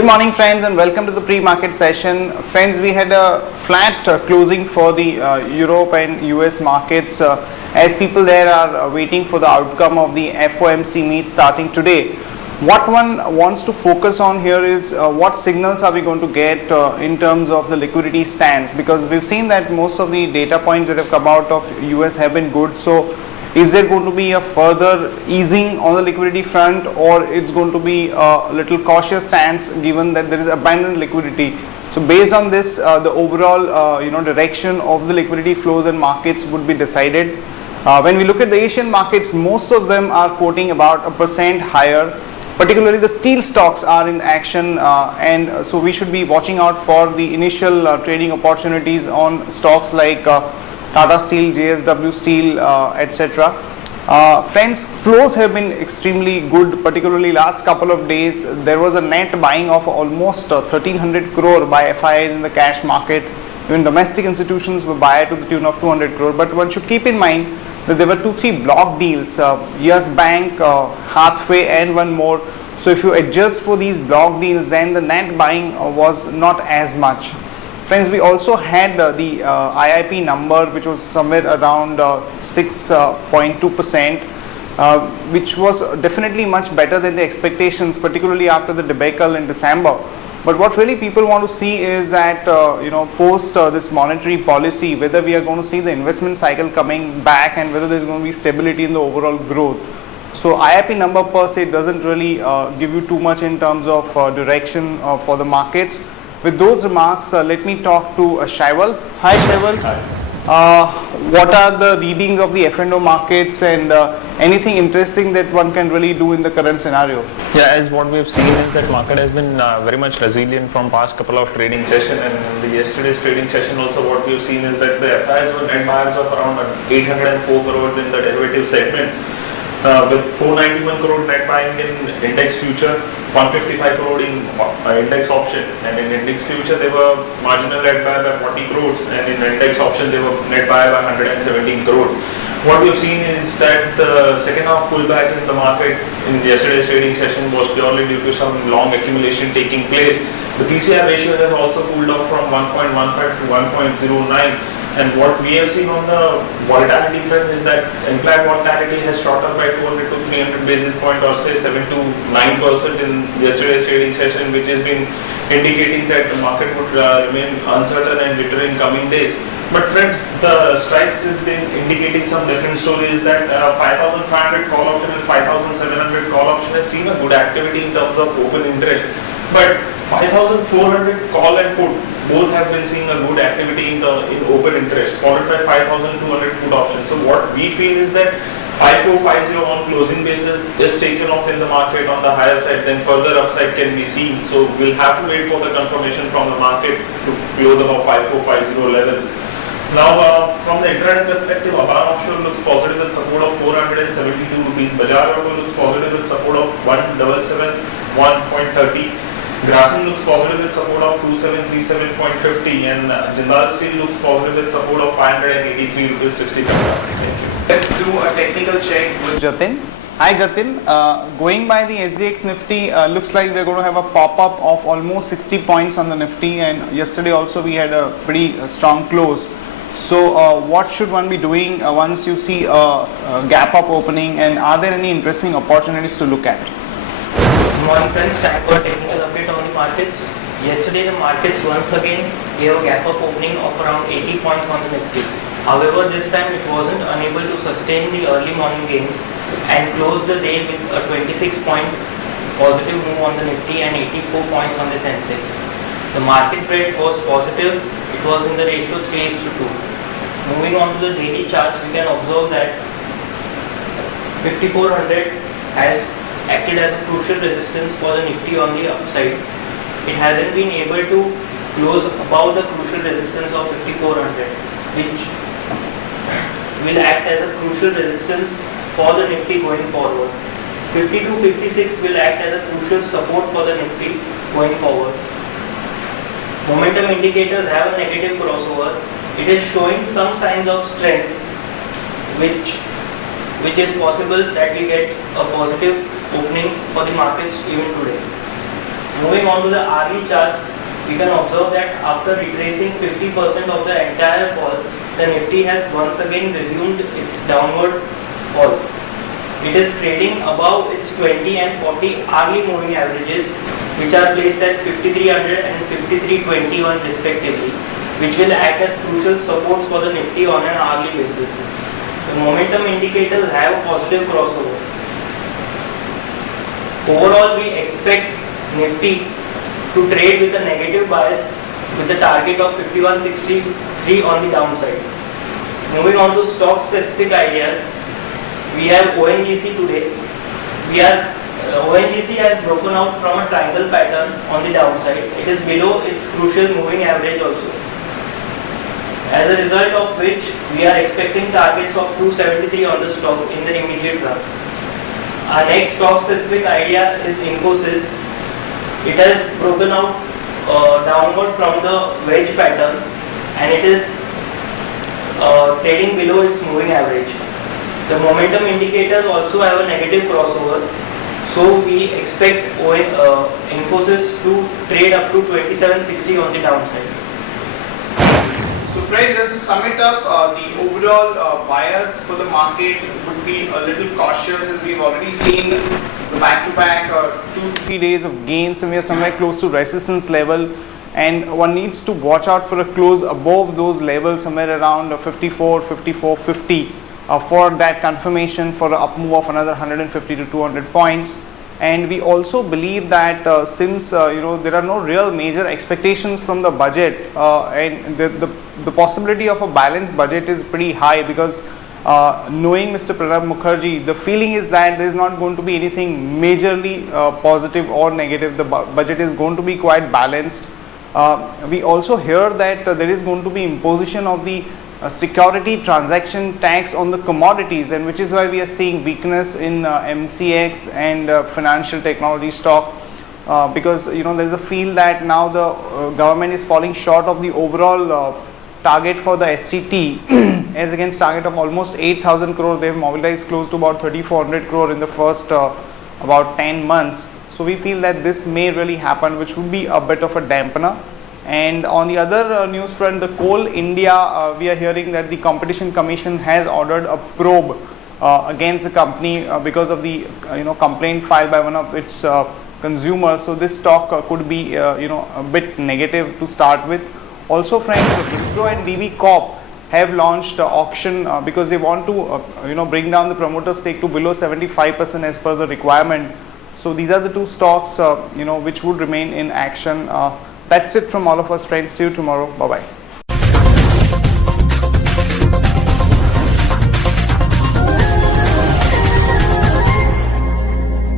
Good morning friends and welcome to the pre-market session. Friends, we had a flat closing for the Europe and US markets as people there are waiting for the outcome of the FOMC meet starting today. What one wants to focus on here is what signals are we going to get in terms of the liquidity stance, because we've seen that most of the data points that have come out of US have been good. So is there going to be a further easing on the liquidity front, or it's going to be a little cautious stance given that there is abundant liquidity? So based on this, the overall direction of the liquidity flows and markets would be decided. When we look at the Asian markets, most of them are quoting about 1% higher. Particularly the steel stocks are in action, and so we should be watching out for the initial trading opportunities on stocks like Tata Steel, JSW Steel, etc. Friends, flows have been extremely good, particularly last couple of days. There was a net buying of almost 1300 crore by FIIs in the cash market. Even domestic institutions were buying to the tune of 200 crore. But one should keep in mind that there were 2-3 block deals, Yes Bank, Hathway and one more. So if you adjust for these block deals, then the net buying was not as much. Friends, we also had the IIP number, which was somewhere around 6.2%, which was definitely much better than the expectations, particularly after the debacle in December. But what really people want to see is that post this monetary policy, whether we are going to see the investment cycle coming back and whether there is going to be stability in the overall growth. So IIP number per se doesn't really give you too much in terms of direction for the markets. With those remarks, let me talk to Shaival. Hi Shaival. Hi. What are the readings of the F&O markets, and anything interesting that one can really do in the current scenario? Yeah, as what we've seen is that market has been very much resilient from past couple of trading session, and in the yesterday's trading session also what we've seen is that the FIs were net buyers of around 804 crores in the derivative segments. With 491 crore net buying in index future, 155 crore in index option, and in index future they were marginal net buy by 40 crores, and in index option they were net buy by 117 crore. What we have seen is that the second half pullback in the market in yesterday's trading session was purely due to some long accumulation taking place. The PCR ratio has also cooled off from 1.15 to 1.09. And what we have seen on the volatility front is that implied volatility has shot up by 200 to 300 basis point, or say 7 to 9% in yesterday's trading session, which has been indicating that the market would remain uncertain and jitter in coming days. But friends, the strikes have been indicating some different stories, that 5,500 call option and 5,700 call option has seen a good activity in terms of open interest. But 5,400 call and put both have been seeing a good activity in open interest, followed by 5,200 put option. So what we feel is that 5450 on closing basis is taken off in the market on the higher side, then further upside can be seen. So we'll have to wait for the confirmation from the market to close above 5450 levels. Now, from the intraday perspective, Aban offshore looks positive with support of 472 rupees. Bajaj Auto looks positive with support of 177.1.30. Grasim looks positive with support of 2737.50, and Jindal Steel looks positive with support of 583 rupees 60 paise. Thank you. Let's do a technical check with Jatin. Hi Jatin, going by the SGX Nifty, looks like we're going to have a pop-up of almost 60 points on the Nifty, and yesterday also we had a pretty strong close. So what should one be doing once you see a gap up opening, and are there any interesting opportunities to look at? Good morning friends, time for a technical update on the markets. Yesterday the markets once again gave a gap up opening of around 80 points on the Nifty. However, this time it wasn't unable to sustain the early morning gains and closed the day with a 26-point positive move on the Nifty and 84 points on the Sensex. The market rate was positive, it was in the ratio 3:2. Moving on to the daily charts, we can observe that 5400 has acted as a crucial resistance for the Nifty on the upside. It hasn't been able to close above the crucial resistance of 5400, which will act as a crucial resistance for the Nifty going forward. 5256 will act as a crucial support for the Nifty going forward. Momentum indicators have a negative crossover. It is showing some signs of strength, which is possible that we get a positive opening for the markets even today. Moving on to the hourly charts, we can observe that after retracing 50% of the entire fall, the Nifty has once again resumed its downward fall. It is trading above its 20 and 40 hourly moving averages, which are placed at 5300 and 5321 respectively, which will act as crucial supports for the Nifty on an hourly basis. The momentum indicators have a positive crossover. Overall, we expect Nifty to trade with a negative bias with a target of 5163 on the downside. Moving on to stock specific ideas, we have ONGC today. ONGC has broken out from a triangle pattern on the downside. It is below its crucial moving average also. As a result of which, we are expecting targets of 273 on the stock in the immediate run. Our next stock specific idea is Infosys. It has broken out downward from the wedge pattern and it is trading below its moving average. The momentum indicators also have a negative crossover, so we expect Infosys to trade up to 2760 on the downside. So friends, just to sum it up, the overall bias for the market would be a little cautious, as we've already seen the back-to-back 2-3 days of gains, and we are somewhere close to resistance level, and one needs to watch out for a close above those levels, somewhere around 54, 50 for that confirmation for an up move of another 150 to 200 points. And we also believe that since there are no real major expectations from the budget, and the possibility of a balanced budget is pretty high, because knowing Mr. Pranab Mukherjee, the feeling is that there is not going to be anything majorly positive or negative. The budget is going to be quite balanced. We also hear that there is going to be imposition of the security transaction tax on the commodities, and which is why we are seeing weakness in MCX and financial technology stock, because there is a feel that now the government is falling short of the overall target for the SCT as against target of almost 8,000 crore. They have mobilized close to about 3,400 crore in the first about 10 months. So we feel that this may really happen, which would be a bit of a dampener. And on the other news front, the Coal India, we are hearing that the Competition Commission has ordered a probe against the company because of the complaint filed by one of its consumers. So this stock could be a bit negative to start with. Also friends, Wipro and DB Corp have launched auction because they want to bring down the promoter stake to below 75% as per the requirement. So these are the two stocks which would remain in action. That's it from all of us friends. See you tomorrow. Bye bye.